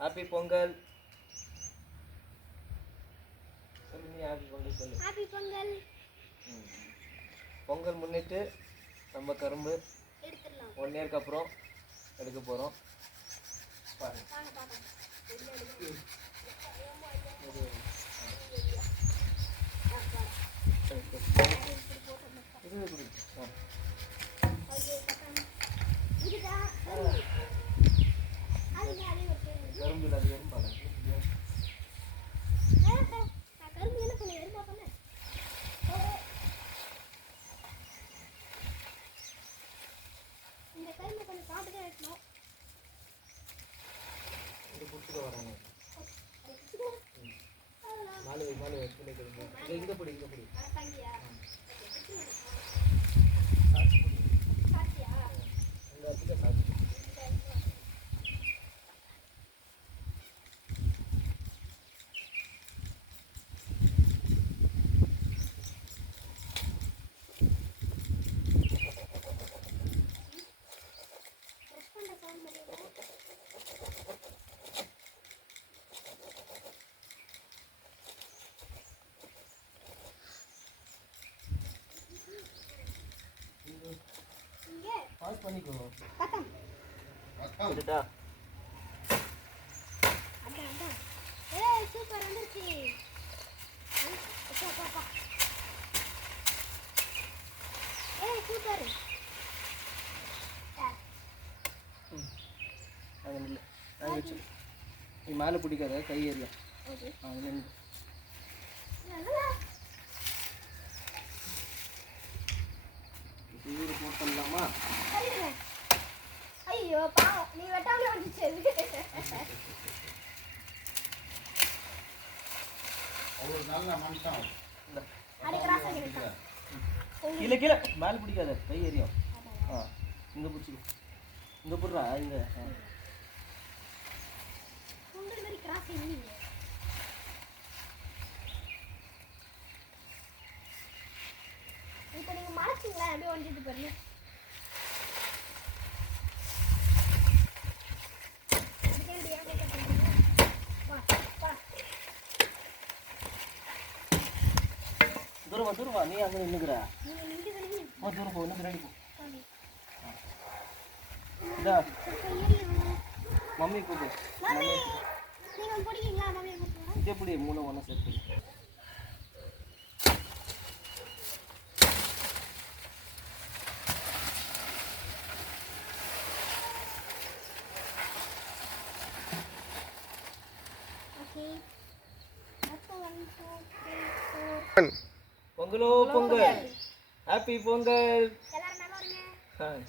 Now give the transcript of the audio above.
Happy Pongal. சொல்லு நீ happy Pongal சொல்லு. ஹாப்பி பொங்கல். பொங்கல் முன்னிட்டு நம்ம கரும்பு எடுத்துடலாம். 1 இயருக்கு அப்புறம் எடுக்க போகிறோம். பாருங்க. கரும்பு அது வெறும் பாருங்க. மாலை இங்க போடு பாஸ் பண்ணிக்கோ. வந்துட்டா? ஏய் சூப்பர் வந்துருச்சு. அப்பா. ஏய் சூப்பர். அங்கே நில்லு. நாங்கள் வச்சு நீ மேலே பிடிக்காத கை ஏறியா. ஓகே. நின்று ஊரு போட்டலாமா? ஐயோ பாவம் நீ வெட்டாம வந்துச்சு. ஒரு நல்ல மனுஷன். கீழே மேலே பிடிக்காத கை ஏறியும். இங்கே பிடிச்சிக்கோ. இங்கே போடுறா இங்கே. இப்போ நீங்க மறைச்சிங்களா அப்படியே வந்துட்டு பாருங்க. தூரமா நீ அங்கே நின்றுக்கிற. தூரம் போ இன்னும் பின்னாடி போ. இந்தா மம்மி கூப்பிடு. இது எப்படி 3 ஒன்றா சேர்த்து? பொங்கலோ பொங்கல். ஹாப்பி பொங்கல். எல்லாரும் நல்லா இருங்க.